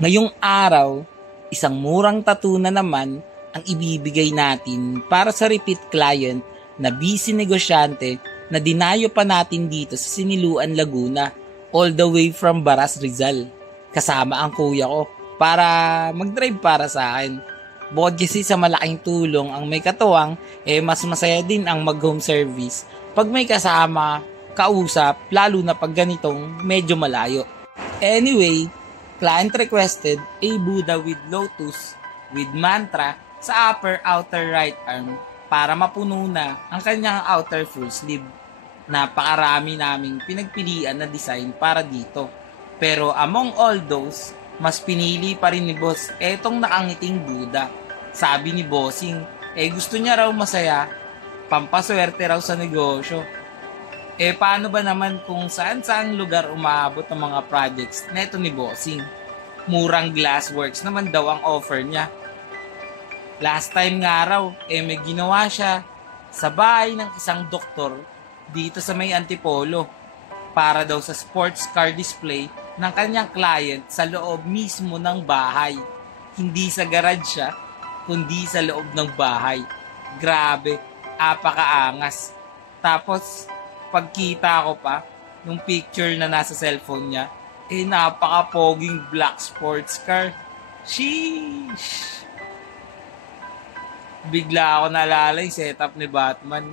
Ngayong araw, isang murang tattoo na naman ang ibibigay natin para sa repeat client na busy negosyante na dinayo pa natin dito sa Siniluan, Laguna, all the way from Baras, Rizal. Kasama ang kuya ko para mag-drive para sa akin. Bukod kasi sa malaking tulong ang may katuwang, mas masaya din ang mag-home service pag may kasama, kausap, lalo na pag ganitong medyo malayo. Anyway, client requested a Buddha with lotus with mantra sa upper outer right arm para mapuno na ang kanyang outer full sleeve. Napakarami naming pinagpilian na design para dito. Pero among all those, mas pinili pa rin ni boss etong nakangiting Buddha. Sabi ni bossing, gusto niya raw masaya, pampaswerte raw sa negosyo. Paano ba naman kung saan-saang lugar umaabot ang mga projects neto ni bossing? Murang glassworks naman daw ang offer niya. Last time nga raw, may ginawa siya sa bahay ng isang doktor dito sa may Antipolo para daw sa sports car display ng kanyang client sa loob mismo ng bahay. Hindi sa garage siya, kundi sa loob ng bahay. Grabe, apakaangas. Tapos, pagkita ko pa, yung picture na nasa cellphone niya, napaka-poging black sports car. Sheesh! Bigla ako naalala yung setup ni Batman.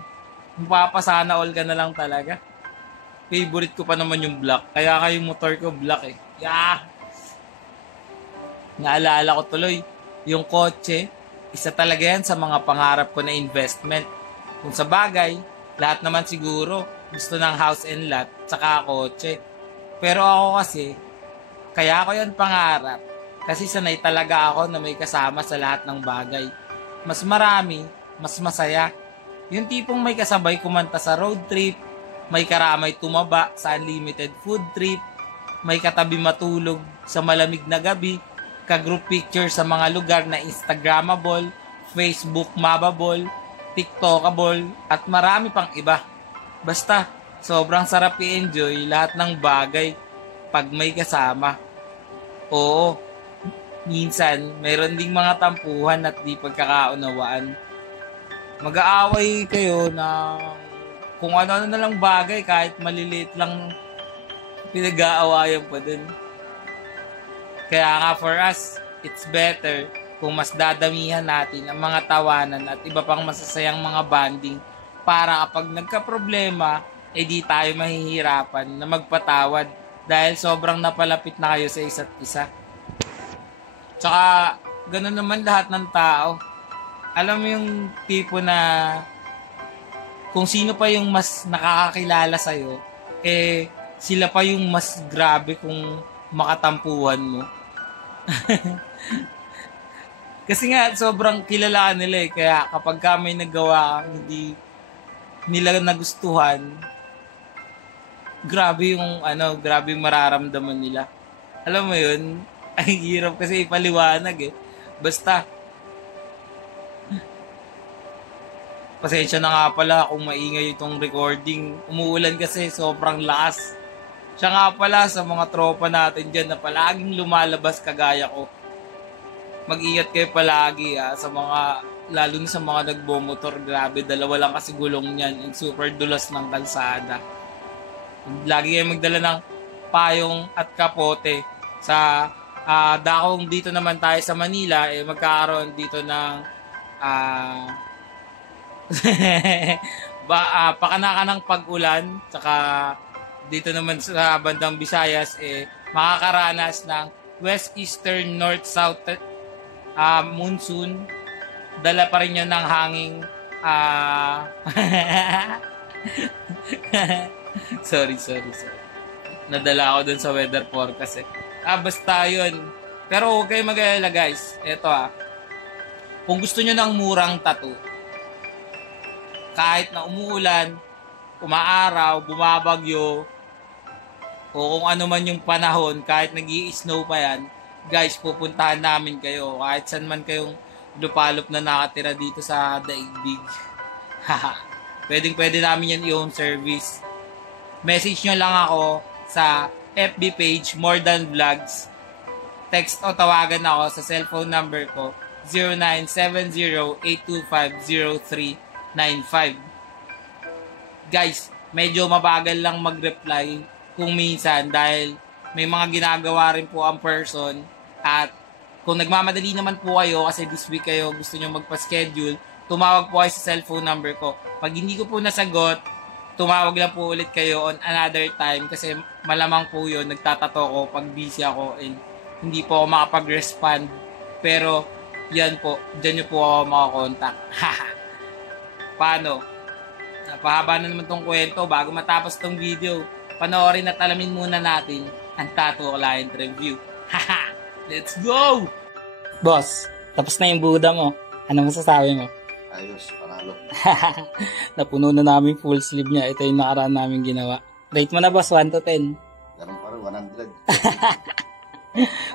Mapapasana all ka na lang talaga. Favorite ko pa naman yung black. Kaya yung motor ko black eh. Yeah! Naalala ko tuloy, yung kotse, isa talaga yan sa mga pangarap ko na investment. Kung sa bagay, lahat naman siguro gusto ng house and lot, saka kotse. Pero ako kasi, kaya ko yan pangarap. Kasi sanay talaga ako na may kasama sa lahat ng bagay. Mas marami, mas masaya. Yung tipong may kasabay kumanta sa road trip, may karamay tumaba sa unlimited food trip, may katabi matulog sa malamig na gabi, ka-group picture sa mga lugar na Instagrammable, Facebook mabable, TikTokable, at marami pang iba. Basta, sobrang sarap i-enjoy lahat ng bagay pag may kasama. Oo, minsan, mayroon ding mga tampuhan at di pagkakaunawaan. Mag-aaway kayo na kung ano-ano na lang bagay, kahit maliliit lang pinag-aawayan pa din. Kaya nga for us, it's better kung mas dadamihan natin ang mga tawanan at iba pang masasayang mga bonding para kapag nagka-problema, di tayo mahihirapan na magpatawad dahil sobrang napalapit na kayo sa isa't isa. Tsaka, ganun naman lahat ng tao. Alam mo yung tipo na kung sino pa yung mas nakakakilala sa'yo, sila pa yung mas grabe kung makatampuhan mo. Kasi nga, sobrang kilala nila kaya kapag ka may nagawa hindi nila nagustuhan, grabe yung mararamdaman nila. Alam mo yun, ay hirap kasi ipaliwanag Basta, pasensya na nga pala kung maingay itong recording. Umuulan kasi sobrang lakas. Siya nga pala sa mga tropa natin dyan na palaging lumalabas kagaya ko. Mag-ingat kayo palagi sa mga, lalo na sa mga nagbomotor. Grabe, dalawa lang kasi gulong niyan. Yung super dulas ng kalsada. Lagi kayo magdala ng payong at kapote. Sa dakong dito naman tayo sa Manila, magkakaroon dito ng pakana ng pag-ulan, tsaka dito naman sa bandang Visayas makakaranas ng west, eastern, north, south monsoon. Dala pa rin yun ng hanging sorry nadala ako dun sa weather forecast basta yun. Pero huwag kayo mag-alala guys, eto kung gusto nyo ng murang tattoo, kahit na umuulan, umaaraw, bumabagyo, o kung ano man yung panahon, kahit nag-i-snow pa yan, guys, pupuntahan namin kayo. Kahit saan man kayong lupalop na nakatira dito sa daigdig. Pwede namin yan i-home service. Message nyo lang ako sa FB page, More Than Vlogs. text o tawagan ako sa cellphone number ko 0970-825-0395. Guys, medyo mabagal lang mag-reply kung minsan dahil may mga ginagawa rin po ang person, at kung nagmamadali naman po kayo kasi this week kayo gusto nyo magpa-schedule, tumawag po kayo sa cellphone number ko. Pag hindi ko po nasagot, tumawag lang po ulit kayo on another time kasi malamang po yun, nagtatato ko pag busy ako and hindi po ako makapag-respond. Pero yan po, dyan nyo po ako makakontakt. Paano? Napahaba na naman tong kwento. Bago matapos tong video, panoorin at alamin muna natin ang tattoo client review. Haha! Let's go! Boss, tapos na yung Buddha mo. Ano masasabi mo? Ayos, panalo. Napuno na namin full sleeve niya. Ito yung nakaraan namin ginawa. Rate mo na boss, 1 to 10. Ganun pa rin, 100.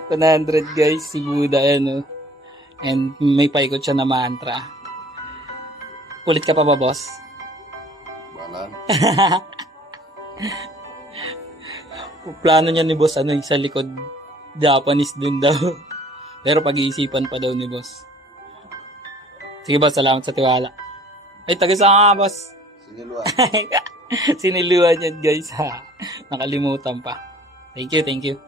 100 guys, si Buddha yan, oh. And may paikot siya na mantra. Ulit ka pa ba, boss? Balan. Plano niya ni boss, sa likod, Japanese dun daw. Pero pag-iisipan pa daw ni boss. Sige boss, salamat sa tiwala. Ay, taga-sa nga boss. Siniluan. Siniluan yan guys, ha. Nakalimutan pa. Thank you.